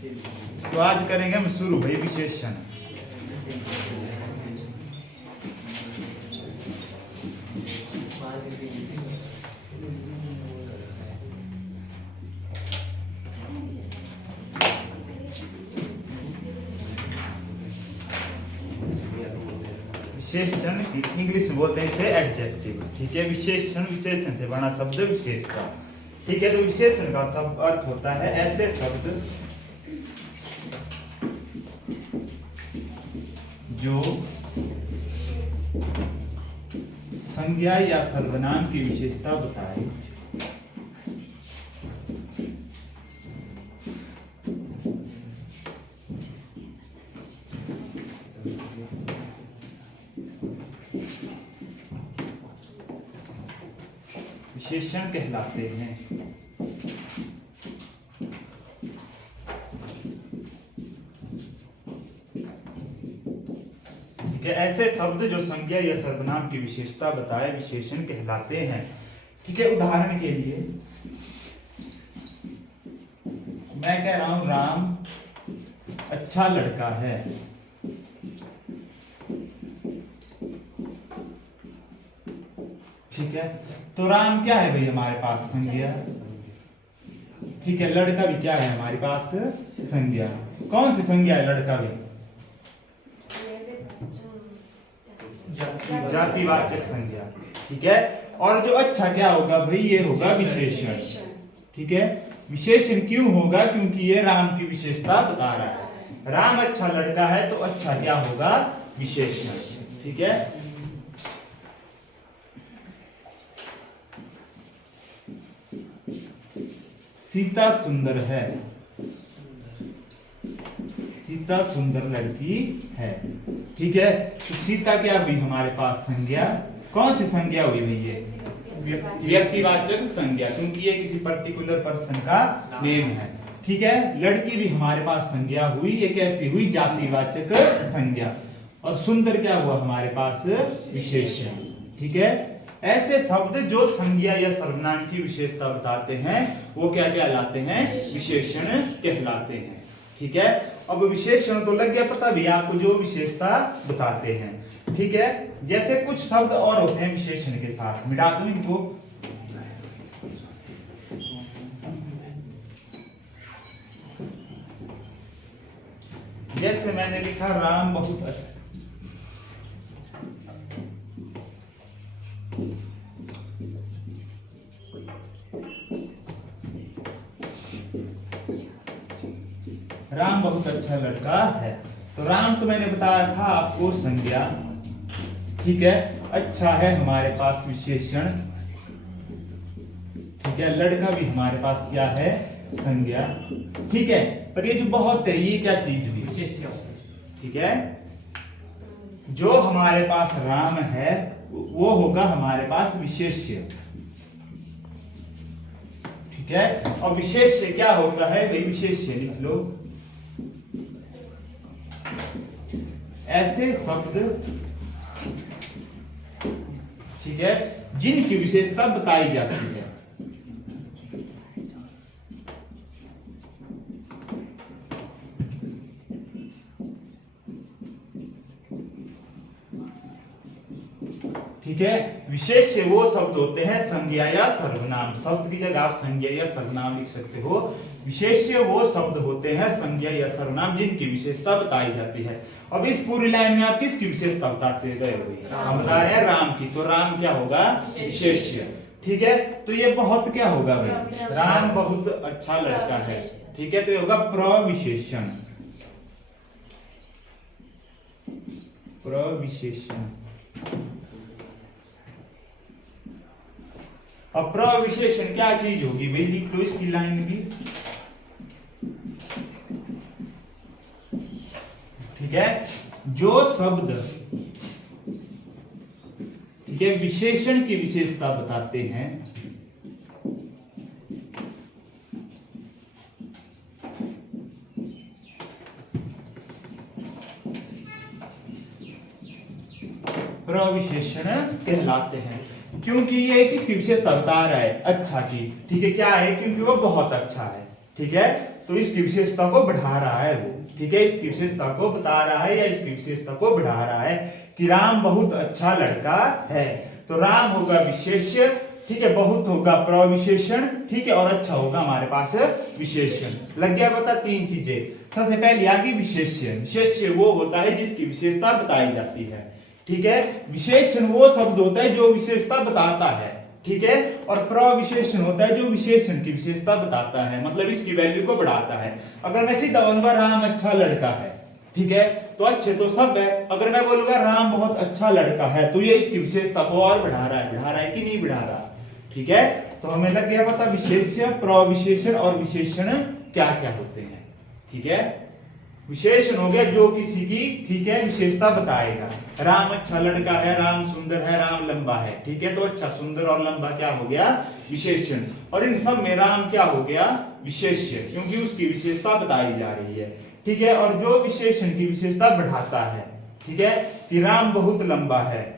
तो आज करेंगे हम शुरू भाई विशेषण। विशेषण इंग्लिश में बोलते हैं इसे एडजेक्टिव। ठीक है, विशेषण विशेषण से बना शब्द विशेषता। ठीक है, तो विशेषण का सब अर्थ होता है ऐसे शब्द जो संज्ञा या सर्वनाम की विशेषता बताए। विशेषण कहलाते हैं। ठीक है, ऐसे शब्द जो संज्ञा या सर्वनाम की विशेषता बताए विशेषण कहलाते हैं। ठीक है, उदाहरण के लिए मैं कह रहा हूं राम अच्छा लड़का है। ठीक है, तो राम क्या है भाई हमारे पास? संज्ञा। ठीक है, लड़का भी क्या है हमारे पास? संज्ञा। कौन सी संज्ञा है लड़का भी? जातिवाचक संज्ञा। ठीक है, और जो अच्छा क्या होगा भाई? ये होगा विशेषण। ठीक है, विशेषण क्यों होगा? क्योंकि ये राम की विशेषता बता रहा है। राम अच्छा लड़का है तो अच्छा क्या होगा? विशेषण। ठीक है, सीता सुंदर है। सीता सुंदर लड़की है। ठीक है, तो सीता क्या हुई हमारे पास? संज्ञा। कौन सी संज्ञा हुई भाई? ये व्यक्तिवाचक संज्ञा, क्योंकि ये किसी पर्टिकुलर पर्सन का नेम है। ठीक है, लड़की भी हमारे पास संज्ञा हुई। ये कैसी हुई? जातिवाचक संज्ञा। और सुंदर क्या हुआ हमारे पास? विशेषण। ठीक है, ऐसे शब्द जो संज्ञा या सर्वनाम की विशेषता बताते हैं वो क्या कहलाते हैं? विशेषण कहलाते हैं। ठीक है, अब विशेषण तो लग गया पता भी आपको, जो विशेषता बताते हैं। ठीक है, जैसे कुछ शब्द और होते हैं विशेषण के साथ, मिटा दूं इनको। जैसे मैंने लिखा राम बहुत अच्छा। राम बहुत अच्छा लड़का है। तो राम तो मैंने बताया था आपको संज्ञा। ठीक है, अच्छा है हमारे पास विशेषण। ठीक है, लड़का भी हमारे पास क्या है? संज्ञा। ठीक है, पर ये जो बहुत है ये क्या चीज हुई? विशेष्य। ठीक है, जो हमारे पास राम है वो होगा हमारे पास विशेष्य। ठीक है, और विशेष्य क्या होता है भाई? विशेष्य लिख लो। ऐसे शब्द, ठीक है, जिनकी विशेषता बताई जाती है। ठीक है, विशेष्य वो शब्द होते हैं संज्ञा या सर्वनाम। शब्द की जगह आप संज्ञा या सर्वनाम लिख सकते हो। विशेष्य वो शब्द होते हैं संज्ञा या सर्वनाम जिनकी विशेषता बताई जाती है। अब इस पूरी लाइन में आप किसकी विशेषता बताते गए हो? हम बता रहे हैं राम की, तो राम क्या होगा? विशेष्य। ठीक है, तो ये बहुत क्या होगा भाई? राम बहुत अच्छा लड़का है। ठीक है, तो ये होगा प्रविशेषण। प्रविशेषण। अब प्रविशेषण क्या चीज होगी भाई? लिख लो इसकी लाइन की। ठीक है, जो शब्द, ठीक है, विशेषण की विशेषता बताते हैं प्रविशेषण कहलाते हैं। क्योंकि ये किसकी विशेषता बता रहा है? अच्छा चीज। ठीक है, क्या है? क्योंकि वो बहुत अच्छा है। ठीक है, तो इसकी विशेषता को बढ़ा रहा है वो, ठीक है, इसकी विशेषता को बता रहा है या इसकी विशेषता को बढ़ा रहा है कि राम बहुत अच्छा लड़का है। तो राम होगा विशेष्य, ठीक है, बहुत होगा प्रविशेषण, ठीक है, और अच्छा होगा हमारे पास विशेषण। लग गया पता? तीन चीजें। सबसे पहले आ गई विशेष्य। विशेष्य वो होता है जिसकी विशेषता बताई जाती है, ठीक है। विशेषण वो शब्द होता है जो विशेषता बताता है, ठीक है, और प्रविशेषण होता है जो विशेषण की विशेषता बताता है, मतलब इसकी वैल्यू को बढ़ाता है। अगर मैं सीधा बोलूंगा राम अच्छा लड़का है, ठीक है, तो अच्छे तो सब है। अगर मैं बोलूंगा राम बहुत अच्छा लड़का है, तो ये इसकी विशेषता को और बढ़ा रहा है कि नहीं बढ़ा रहा, ठीक है। तो हमें लग गया पता विशेष्य, प्रविशेषण और विशेषण क्या क्या होते हैं, ठीक है। विशेषण हो गया जो किसी की, ठीक है, विशेषता बताएगा। राम अच्छा लड़का है, राम सुंदर है, राम लंबा है, ठीक है, तो अच्छा सुंदर और लंबा क्या हो गया? विशेषण। और इन सब में राम क्या हो गया? विशेष्य, क्योंकि उसकी विशेषता बताई जा रही है, ठीक है। और जो विशेषण की विशेषता बढ़ाता है, ठीक है, कि राम बहुत लंबा है,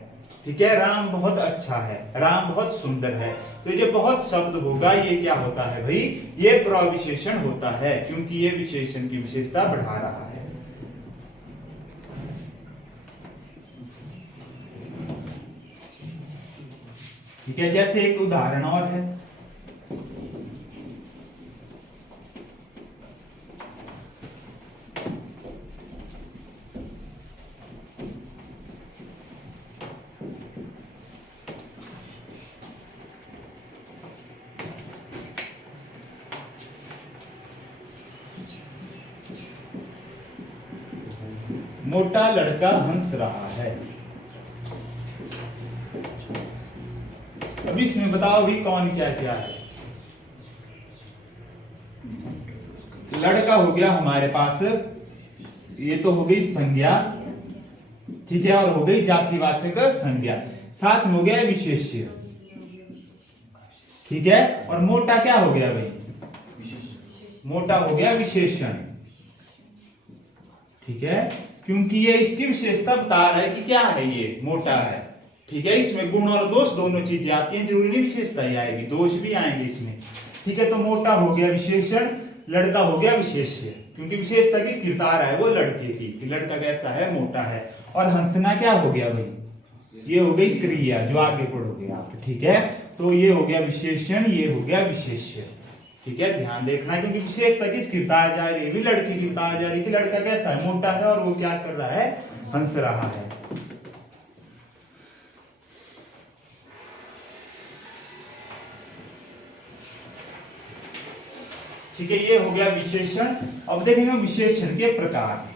ठीक है, राम बहुत अच्छा है, राम बहुत सुंदर है, तो ये बहुत शब्द होगा, ये क्या होता है भाई? ये प्रविशेषण होता है, क्योंकि ये विशेषण की विशेषता बढ़ा रहा है। ठीक है, जैसे एक उदाहरण और है, मोटा लड़का हंस रहा है। अब इसमें बताओ भी कौन क्या क्या है। लड़का हो गया हमारे पास, ये तो हो गई संज्ञा, ठीक है, और हो गई जातिवाचक संज्ञा, साथ में हो गया विशेष्य, ठीक है। और मोटा क्या हो गया भाई? मोटा हो गया विशेषण, ठीक है, क्योंकि ये इसकी विशेषता बता रहा है कि क्या है, ये मोटा है, ठीक है। इसमें गुण और दोष दोनों चीजें आती हैं, जरूरी नहीं विशेषता ही आएगी, दोष भी आएंगे इसमें, ठीक है। तो मोटा हो गया विशेषण, लड़का हो गया विशेष्य, क्योंकि विशेषता किसकी बता रहा है? वो लड़के की, कि लड़का कैसा है? मोटा है। और हंसना क्या हो गया भाई? ये हो गई क्रिया, जो आगे पढ़ोगे आप, ठीक है। तो ये हो गया विशेषण, ये हो गया विशेष्य, ठीक है, ध्यान देखना, क्योंकि विशेषता किसकी बताया जा रही है? भी लड़के की बताया जा रही है कि लड़का कैसा है? मोटा है, और वो क्या कर रहा है? हंस रहा है। ठीक है, ये हो गया विशेषण। अब देखेंगे विशेषण के प्रकार।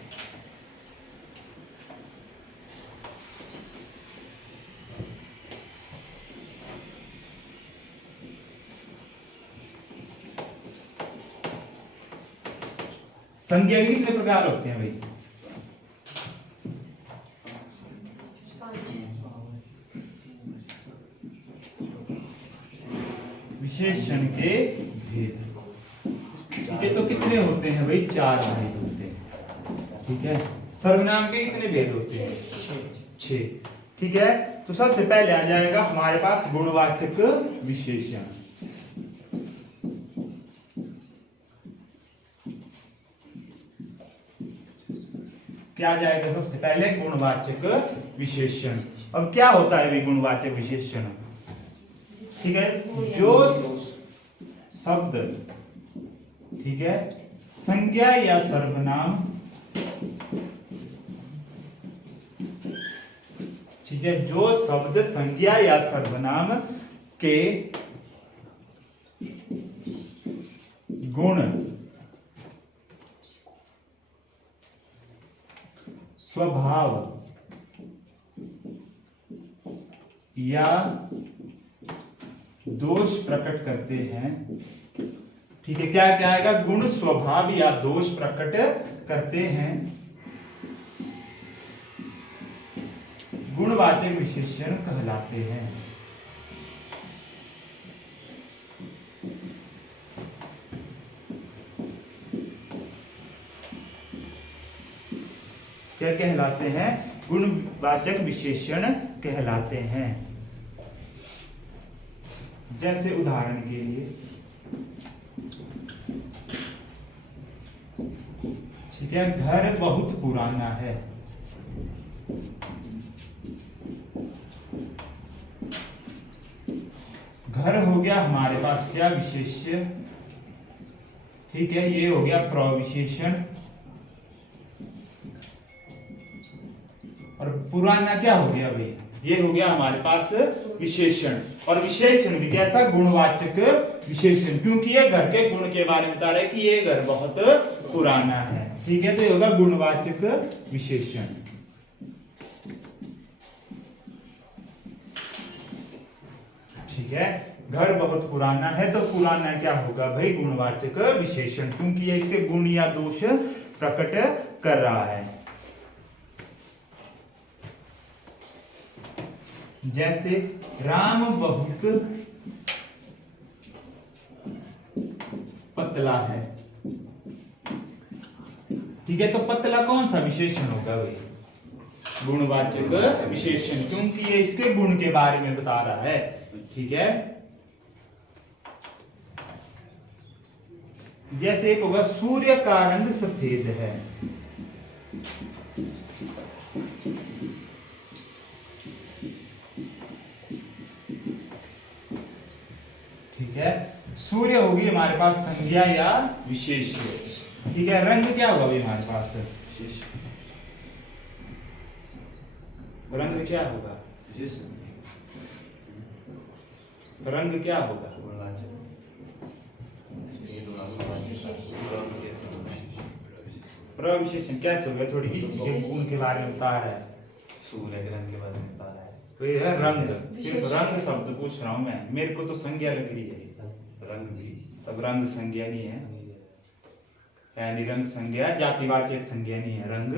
संज्ञा के कितने प्रकार होते हैं भाई? विशेषण के भेद, ठीक है, तो कितने होते हैं भाई? 4 भेद होते हैं, ठीक है। सर्वनाम के कितने भेद होते हैं? 6, ठीक है। तो सबसे पहले आ जाएगा हमारे पास गुणवाचक विशेषण। क्या आ जाएगा? सबसे पहले गुणवाचक विशेषण। अब क्या होता है भाई गुणवाचक विशेषण? ठीक है, जो शब्द, ठीक है, संज्ञा या सर्वनाम, ठीक है, जो शब्द संज्ञा या सर्वनाम के गुण, स्वभाव या दोष प्रकट करते हैं, ठीक है, क्या क्या आएगा? गुण, स्वभाव या दोष प्रकट करते हैं, गुणवाचक विशेषण कहलाते हैं। क्या कहलाते हैं? गुणवाचक विशेषण कहलाते हैं। जैसे उदाहरण के लिए है, घर बहुत पुराना है। घर हो गया हमारे पास क्या, विशेष्य। ठीक है, ये हो गया प्रविशेषण। और पुराना क्या हो गया भाई, ये हो गया हमारे पास विशेषण। और विशेषण भी कैसा, गुणवाचक विशेषण, क्योंकि ये घर के गुण के बारे में बता रहा है कि ये घर बहुत पुराना है। ठीक है, तो ये होगा गुणवाचक विशेषण। ठीक है, घर बहुत पुराना है, तो पुराना क्या होगा भाई, गुणवाचक विशेषण, क्योंकि ये इसके गुण या दोष प्रकट कर रहा है। जैसे राम बहुत पतला है। ठीक है, तो पतला कौन सा विशेषण होगा भाई, गुणवाचक विशेषण, क्योंकि ये इसके गुण के बारे में बता रहा है। ठीक है, जैसे एक होगा सूर्य का रंग सफेद है। ठीक है, सूर्य होगी हमारे पास संज्ञा या विशेष्य। ठीक है, रंग क्या होगा भाई हमारे पास, रंग क्या होगा, रंग क्या होगा, प्रविशेषण। कैसे होगा, थोड़ी किसी के गुण के बारे में बता रहा है, सूर्य के रंग के बारे में बता रहा है। तो ये है रंग, सिर्फ रंग शब्द पूछ रहा हूं मैं, मेरे को तो संज्ञा लग रही है, रंग भी, तब रंग संज्ञा नहीं है, यानी रंग संज्ञा जातिवाचक संज्ञा नहीं है, रंग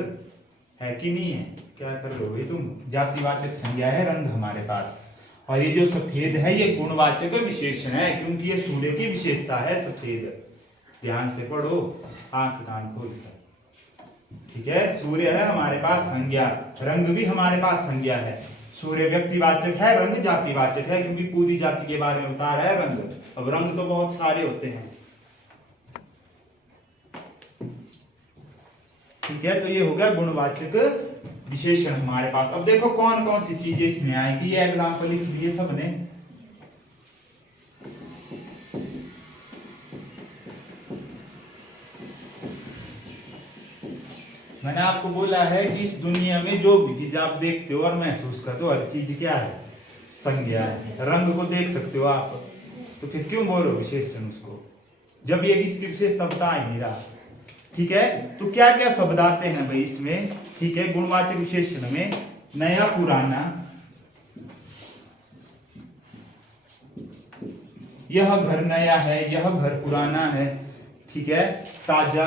है कि नहीं है, क्या कर रहे हो भाई तुम, जातिवाचक संज्ञा है रंग हमारे पास। और ये जो सफेद है ये गुणवाचक विशेषण है, क्योंकि ये सूर्य की विशेषता है सफेद। ध्यान से पढ़ो, आंख कान खोल कर। ठीक है, सूर्य है हमारे पास संज्ञा, रंग भी हमारे पास संज्ञा है। सूर्य व्यक्तिवाचक है, रंग जातिवाचक है, क्योंकि पूरी जाति के बारे में बता रहा है रंग। अब रंग तो बहुत सारे होते हैं। ठीक है, तो ये हो गया गुणवाचक विशेषण हमारे पास। अब देखो कौन कौन सी चीजें इसमें आएगी, ये एग्जाम्पल लिख दिए सबने। मैंने आपको बोला है कि इस दुनिया में जो भी चीज आप देखते हो और महसूस करते हो, हर चीज क्या है, संज्ञा है। रंग को देख सकते हो आप, तो फिर क्यों बोलो विशेषण उसको, जब ये किसी की विशेषता बता ही नहीं रहा। ठीक है, तो क्या क्या शब्द आते हैं भाई इसमें। ठीक है, गुणवाचक विशेषण में नया पुराना, यह घर नया है, यह घर पुराना है। ठीक है, ताजा,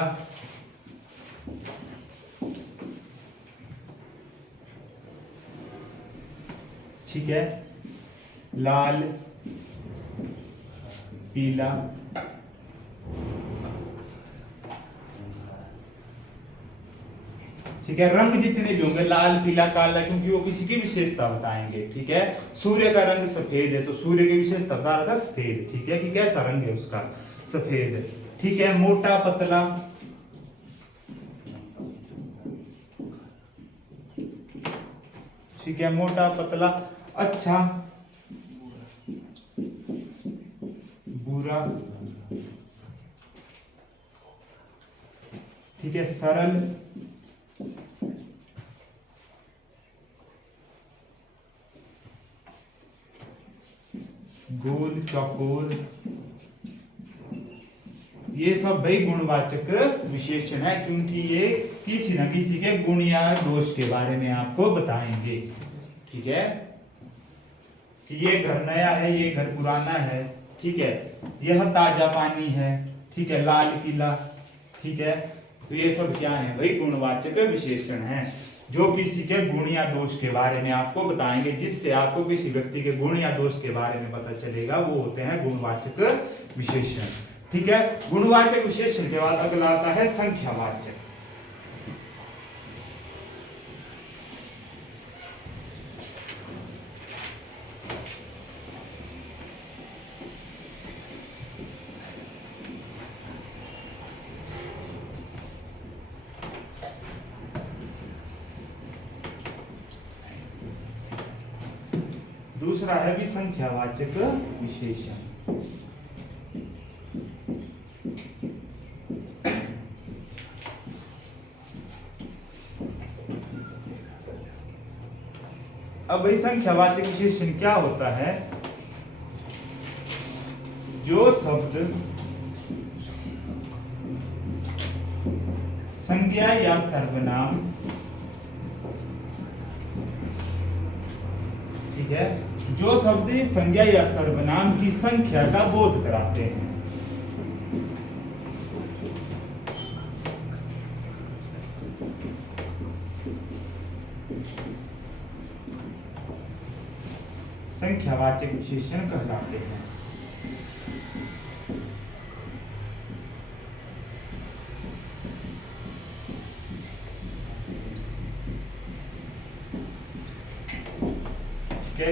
ठीक है, लाल, पीला, ठीक है। रंग जितने भी होंगे लाल पीला काला, क्योंकि वो किसी की विशेषता बताएंगे। ठीक है, सूर्य का रंग सफेद है तो सूर्य की विशेषता बता रहा था सफेद। ठीक है, कि कैसा रंग है उसका, सफेद। ठीक है, मोटा पतला, ठीक है, मोटा पतला, अच्छा बुरा, ठीक है, सरल, गोल चौकोर। ये सब भाई गुणवाचक विशेषण है, क्योंकि ये किसी न किसी के गुण या दोष के बारे में आपको बताएंगे। ठीक है, कि ये घर नया है, ये घर पुराना है। ठीक है, यह ताजा पानी है। ठीक है, लाल किला। ठीक है, तो ये सब क्या है भाई, गुणवाचक विशेषण है, जो किसी के गुण या दोष के बारे में आपको बताएंगे। जिससे आपको किसी व्यक्ति के गुण या दोष के बारे में पता चलेगा, वो होते हैं गुणवाचक विशेषण। ठीक है, गुणवाचक विशेषण के बाद अगला आता है संख्यावाचक। दूसरा है विसंख्यावाचक विशेषण। अब विसंख्यावाचक विशेषण क्या होता है? जो शब्द संज्ञा या सर्वनाम, ठीक है, जो शब्द संज्ञा या सर्वनाम की संख्या का बोध कराते हैं। संख्यावाचक विशेषण कहलाते हैं।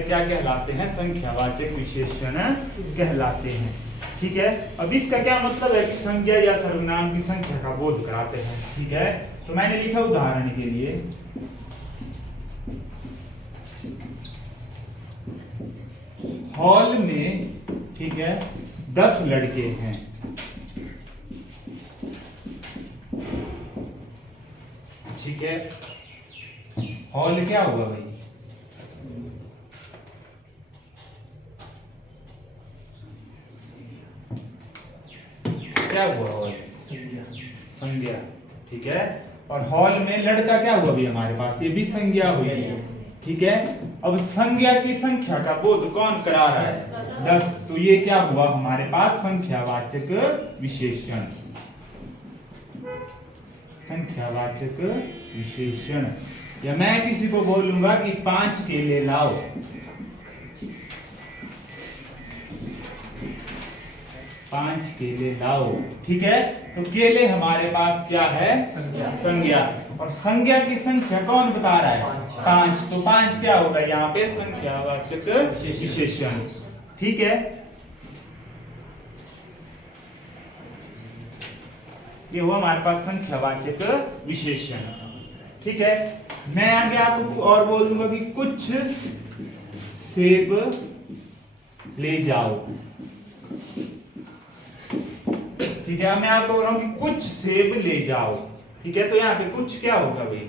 क्या कहलाते हैं? संख्यावाचक विशेषण कहलाते हैं। ठीक है, अब इसका क्या मतलब है कि संज्ञा या सर्वनाम की संख्या का बोध कराते हैं। ठीक है, तो मैंने लिखा उदाहरण के लिए, हॉल में, ठीक है, 10 लड़के हैं। ठीक है, हॉल क्या होगा भाई? क्या हुआ? हॉल संज्ञा। ठीक है, और हॉल में लड़का क्या हुआ भी हमारे पास? ये भी संज्ञा हुई है। ठीक है, अब संज्ञा की संख्या का बोध कौन करा रहा है? 10। तो ये क्या हुआ हमारे पास? संख्यावाचक विशेषण। संख्यावाचक विशेषण। या मैं किसी को बोलूंगा कि 5 केले लाओ, 5 केले लाओ। ठीक है, तो केले हमारे पास क्या है? संज्ञा। और संज्ञा की संख्या कौन बता रहा है? 5। तो 5 क्या होगा यहाँ पे? संख्यावाचक विशेषण। ठीक है, ये हुआ हमारे पास संख्यावाचक विशेषण। ठीक है, मैं आगे आपको और बोल दूंगा कि कुछ सेब ले जाओ। ठीक है, मैं आपको बोल रहा हूं कि कुछ सेब ले जाओ। ठीक है, तो यहाँ पे कुछ क्या होगा भाई?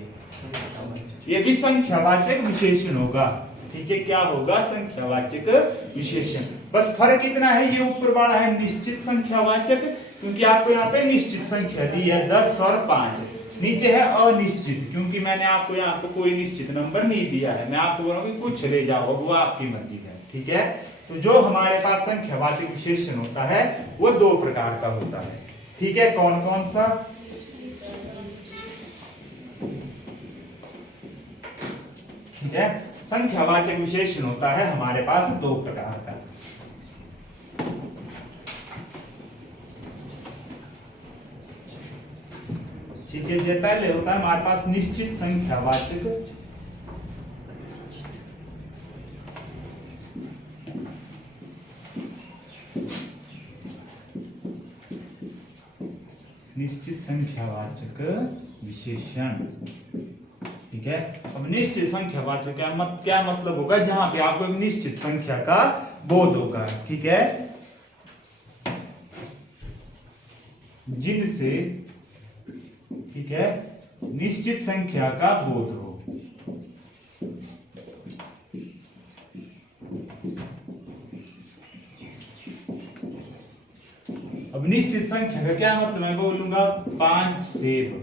ये भी संख्यावाचक विशेषण होगा। ठीक है, क्या होगा? संख्यावाचक विशेषण। बस फर्क इतना है, ये ऊपर वाला है निश्चित संख्यावाचक, क्योंकि आपको यहाँ पे निश्चित संख्या दी है 10 और 5। नीचे है अनिश्चित, क्योंकि मैंने आपको यहाँ पे कोई निश्चित नंबर नहीं दिया है। मैं आपको बोल रहा हूँ कि कुछ ले जाओ, वो आपकी मर्जी है। ठीक है, तो जो हमारे पास संख्यावाचक विशेषण होता है वो 2 प्रकार का होता है। ठीक है, कौन कौन सा? ठीक है, संख्यावाचक विशेषण होता है हमारे पास 2 प्रकार का। ठीक है, जो पहले होता है हमारे पास निश्चित संख्यावाचक, निश्चित संख्यावाचक विशेषण। ठीक है, अब निश्चित संख्यावाचक क्या मतलब होगा? जहां पे आपको एक निश्चित संख्या का बोध होगा। ठीक है, जिनसे, ठीक है, निश्चित संख्या का बोध हो। अब निश्चित संख्या का क्या मतलब? मैं बोलूंगा 5 सेब।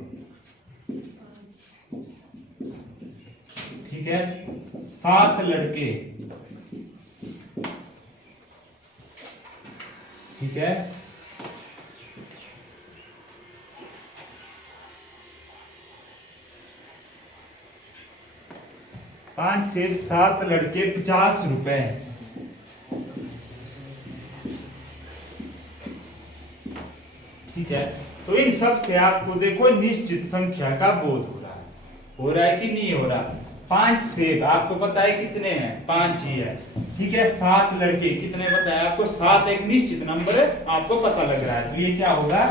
ठीक है, 7 लड़के। ठीक है, 5 सेब, 7 लड़के, 50 रुपए। ठीक है, तो इन सब से आपको देखो निश्चित संख्या का बोध हो रहा है कि नहीं हो रहा? 5 सेब आपको पता है कितने हैं? 5 ही है। ठीक है, 7 लड़के कितने पता है आपको? 7 एक निश्चित नंबर आपको पता लग रहा है। तो ये क्या होगा?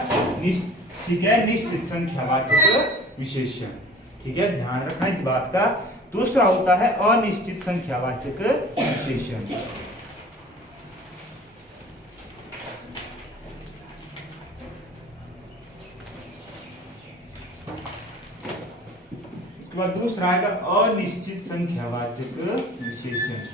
ठीक है, निश्चित संख्यावाचक विशेषण। ठीक है, ध्यान रखना इस बात का। दूसरा होता है अनिश्चित संख्यावाचक विशेषण। उसके बाद दूसरा आएगा अनिश्चित संख्यावाचक विशेषण।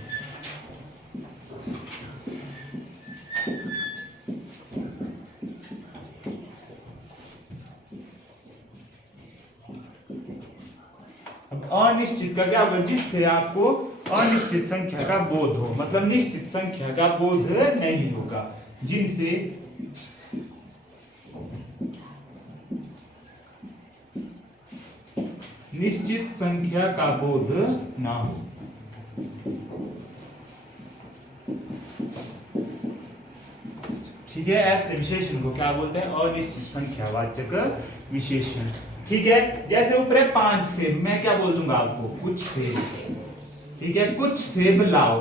अनिश्चित का क्या होगा, जिससे आपको अनिश्चित संख्या का बोध हो, मतलब निश्चित संख्या का बोध नहीं होगा, जिनसे निश्चित संख्या का बोध ना हो। ठीक है, ऐसे विशेषण को क्या बोलते हैं, अनिश्चित संख्यावाचक विशेषण। ठीक है, जैसे ऊपर है 5 सेब, मैं क्या बोल दूंगा आपको, कुछ सेब। ठीक है, कुछ सेब लाओ।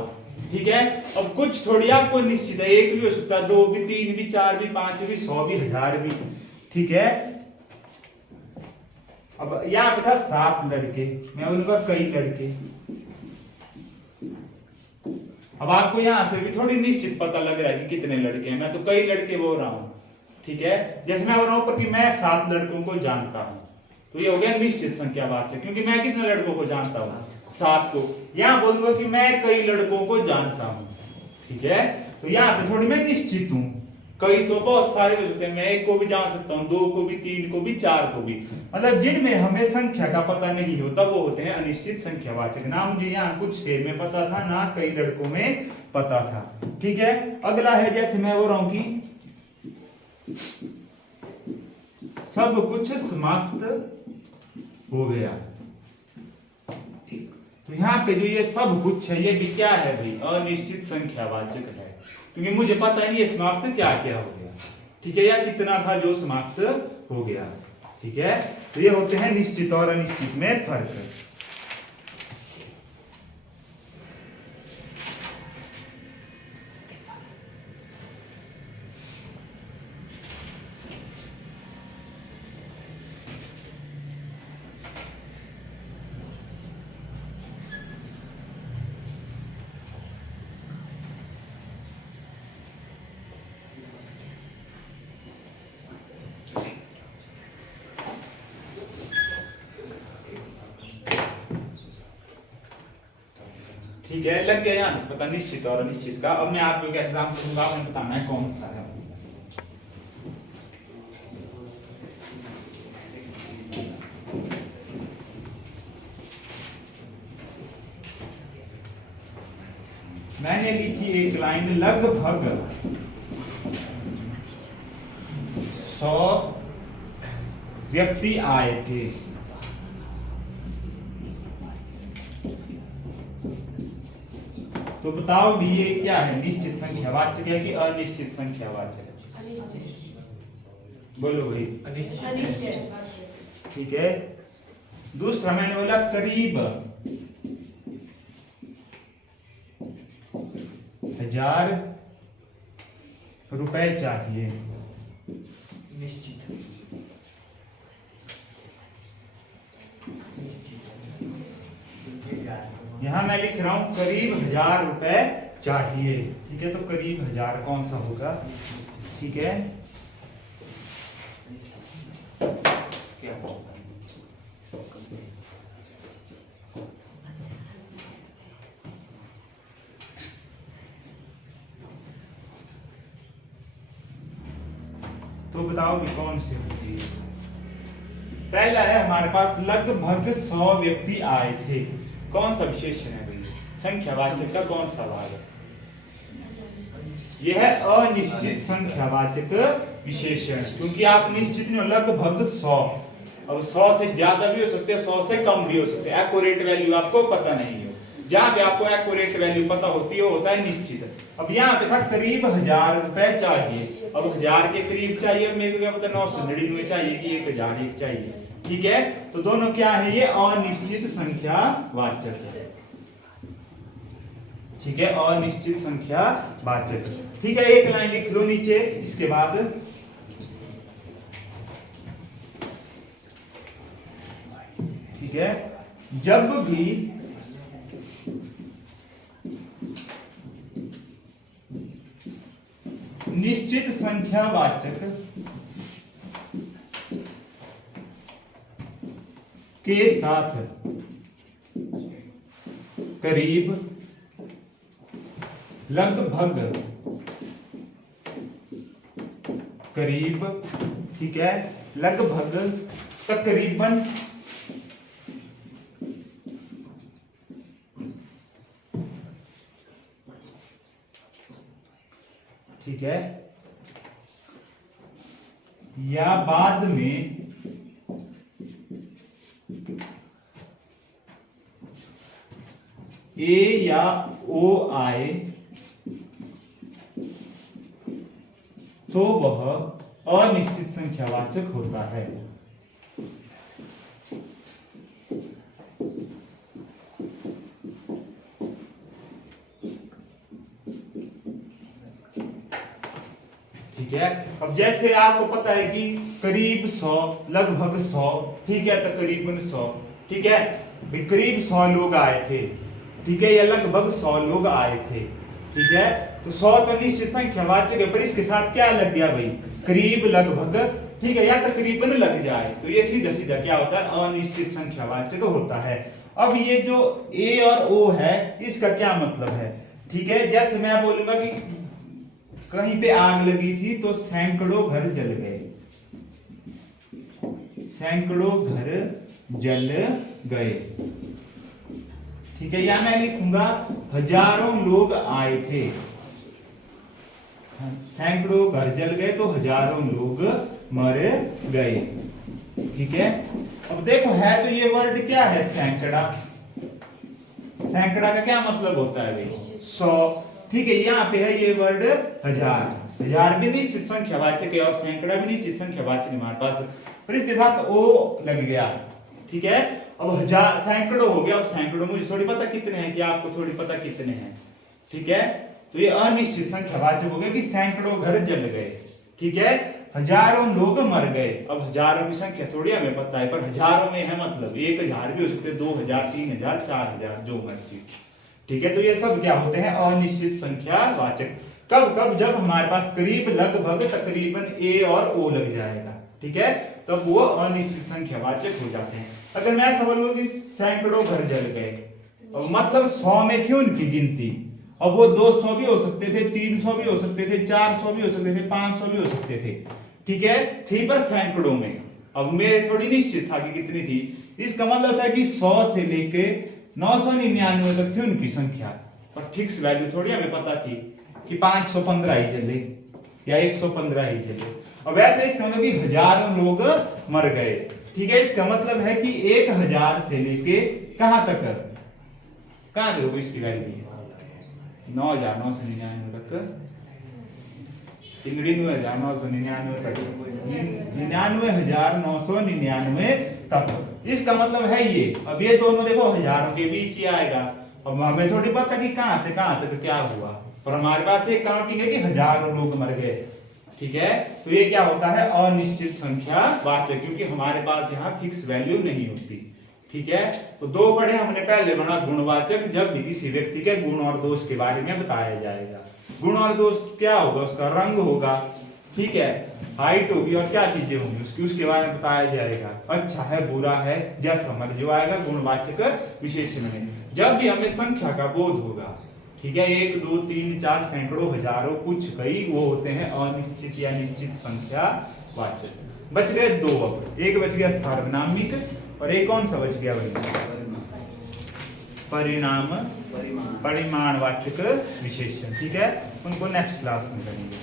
ठीक है, अब कुछ थोड़ी आपको निश्चित है, 1 भी हो सकता है, 2 भी, 3 भी, 4 भी, 5 भी, 100 भी, 1000 भी। ठीक है, अब यहाँ पे था 7 लड़के, मैं उनका कई लड़के। अब आपको यहां से भी थोड़ी निश्चित पता लग रहा है कि कितने लड़के हैं, मैं तो कई लड़के बोल रहा हूं। ठीक है, जैसे मैं बोल रहा हूं कि मैं 7 लड़कों को जानता हूं, तो ये हो गया निश्चित संख्यावाचक, क्योंकि मैं कितने लड़कों को जानता हूं, 7 को। यहां बोलूंगा कि मैं कई लड़कों को जानता हूं। ठीक है, तो यहां पे थोड़ी मैं निश्चित हूं, कई तो बहुत सारे हो सकते हैं, मैं 1 को भी जान सकता हूं, 2 को भी, 3 को भी, 4 को भी। मतलब जिनमें हमें संख्या का पता नहीं होता वो होते हैं अनिश्चित संख्यावाचक। ना मुझे यहाँ कुछ सेब में पता था, ना कई लड़कों में पता था। ठीक है, अगला है, जैसे मैं बोल रहा हूं कि सब कुछ समाप्त हो गया। तो यहाँ पे जो ये सब कुछ है, ये भी क्या है भाई, अनिश्चित संख्यावाचक है, क्योंकि मुझे पता नहीं है समाप्त क्या क्या हो गया। ठीक है, या कितना था जो समाप्त हो गया। ठीक है, तो ये होते हैं निश्चित और अनिश्चित में फर्क। ठीक है, लग गया यार पता निश्चित और अनिश्चित का। अब मैं आपको एक एग्जांपल दूंगा, आपने बताना है कौन सा है। मैंने लिखी एक लाइन, लगभग 100 व्यक्ति आए थे। तो बताओ भी ये क्या है, निश्चित संख्यावाचक है कि अनिश्चित संख्यावाचक है? बोलो भाई, अनिश्चित। ठीक है, दूसरा मैंने बोला करीब 1000 रुपए चाहिए। निश्चित। यहां मैं लिख रहा हूं करीब 1000 रुपए चाहिए। ठीक है, तो करीब 1000 कौन सा होगा? ठीक है, क्या होगा? तो बताओ भी कौन सी होती है? पहला है हमारे पास लगभग 100 व्यक्ति आए थे। कौन सा विशेषण है भाई, संख्यावाचक का कौन सा भाग है? यह है अनिश्चित संख्यावाचक विशेषण, क्योंकि आप निश्चित नहीं हो, लगभग 100। अब 100 से ज्यादा भी हो सकते हैं, 100 से कम भी हो सकते हैं, एक्यूरेट वैल्यू आपको पता नहीं हो। जहां पे आपको एक्यूरेट वैल्यू पता होती है वो होता है निश्चित। अब यहाँ पे था करीब 1000 रुपए चाहिए, अब 1000 के करीब चाहिए, मेरे को क्या पता 999 चाहिए कि 1001 चाहिए। ठीक है, तो दोनों क्या है, ये अनिश्चित संख्यावाचक है। ठीक है, अनिश्चित संख्यावाचक। ठीक है, एक लाइन लिख लो नीचे, इसके बाद ठीक है, जब भी संख्यावाचक के साथ करीब, लगभग, करीब, ठीक है, लगभग, तकरीबन, ठीक है, या बाद में ए या ओ आए तो वह अनिश्चित संख्यावाचक होता है। ठीक है, अब जैसे आपको पता है कि करीब 100, लगभग 100, ठीक है, तकरीबन 100, ठीक है, भाई करीब 100 लोग आए थे, ठीक है, या लगभग 100 लोग आए थे, ठीक है, तो 100 तो निश्चित संख्यावाचक है, पर इसके साथ क्या लग गया भाई, करीब, लगभग, ठीक है, या तकरीबन लग जाए तो ये सीधा सीधा क्या होता है, अनिश्चित संख्यावाचक होता है। अब ये जो ए और ओ है इसका क्या मतलब है, ठीक है, जैसे मैं बोलूंगा कि कहीं पे आग लगी थी तो सैकड़ों घर जल गए, सैकड़ों घर जल गए, ठीक है, या मैं लिखूंगा हजारों लोग आए थे, सैकड़ों घर जल गए तो हजारों लोग मर गए, ठीक है। अब देखो है तो ये वर्ड क्या है, सैकड़ा, सैकड़ा का क्या मतलब होता है भाई, 100, ठीक है, यहाँ पे है ये वर्ड हजार, हजार भी निश्चित संख्यावाचक है और सैकड़ा भी निश्चित संख्यावाचक है हमारे पास, पर इसके साथ ओ लग गया, ठीक है। अब हजार सैकड़ों हो गया, अब सैकड़ों मुझे थोड़ी पता कितने हैं, कि आपको थोड़ी पता कितने हैं, ठीक है, तो ये अनिश्चित संख्यावाचक हो गया कि सैकड़ों घर जल गए, ठीक है, हजारों लोग मर गए। अब हजारों की संख्या थोड़ी हमें पता है, पर हजारों में है मतलब 1000 भी हो सकते, 2000, 3000, 4000, जो मर्जी, ठीक है, तो ये सब क्या होते हैं, अनिश्चित संख्यावाचक। कब कब, जब हमारे पास करीब, लगभग, तकरीबन ए और ओ लग जाएगा, ठीक है, तब वो अनिश्चित संख्यावाचक हो जाते हैं। अगर मैं ऐसा बोलूं कि सैकड़ों घर जल गए, मतलब 100 में थी उनकी गिनती, अब वो 200 भी हो सकते थे, 300 भी हो सकते थे, 400 भी हो सकते थे, 500 भी हो सकते थे, ठीक है, थी पर सैकड़ों में। अब मेरे थोड़ी निश्चित था कि कितनी थी, इसका मतलब था कि 100 से लेके 999 तक थी उनकी संख्या, पर फिक्स वैल्यू थोड़ी हमें पता थी कि 515 ही चले या 115 ही चले। अब ऐसे इसका मतलब कि हजारों लोग मर गए, ठीक है, इसका मतलब है कि 1000 से लेके कहां तक, कहां तक इसकी वैल्यू 9999 तक, 99,999 तक, 99,999 तक, इसका मतलब है ये। अब ये दोनों देखो हजारों के बीच ही आएगा, अब हमें थोड़ी पता कि कहां से कहां तक क्या हुआ, पर हमारे पास एक काउंटिंग है कि हजारों लोग मर गए, ठीक है, तो ये क्या होता है, अनिश्चित संख्यावाचक, क्योंकि हमारे पास यहाँ फिक्स वैल्यू नहीं होती, ठीक है। तो दो पढ़े हमने, पहले बना गुणवाचक, जब भी किसी व्यक्ति के गुण और दोष के बारे में बताया जाएगा। गुण और दोष क्या होगा, उसका रंग होगा, ठीक है, हाइट होगी और क्या चीजें होंगी उसकी, उसके बारे में बताया जाएगा, अच्छा है बुरा है जैसा मर्जी आएगा गुणवाचक विशेषण में। जब भी हमें संख्या का बोध होगा, ठीक है, 1 2 3 4 सैकड़ों, हजारों, कुछ, कई, वो होते हैं अनिश्चित या निश्चित संख्यावाचक। बच गए दो, अब एक बच गया सार्वनामिक और एक कौन सा बच गया भाई, परिमाणवाचक विशेषण, ठीक है, उनको नेक्स्ट क्लास में करेंगे।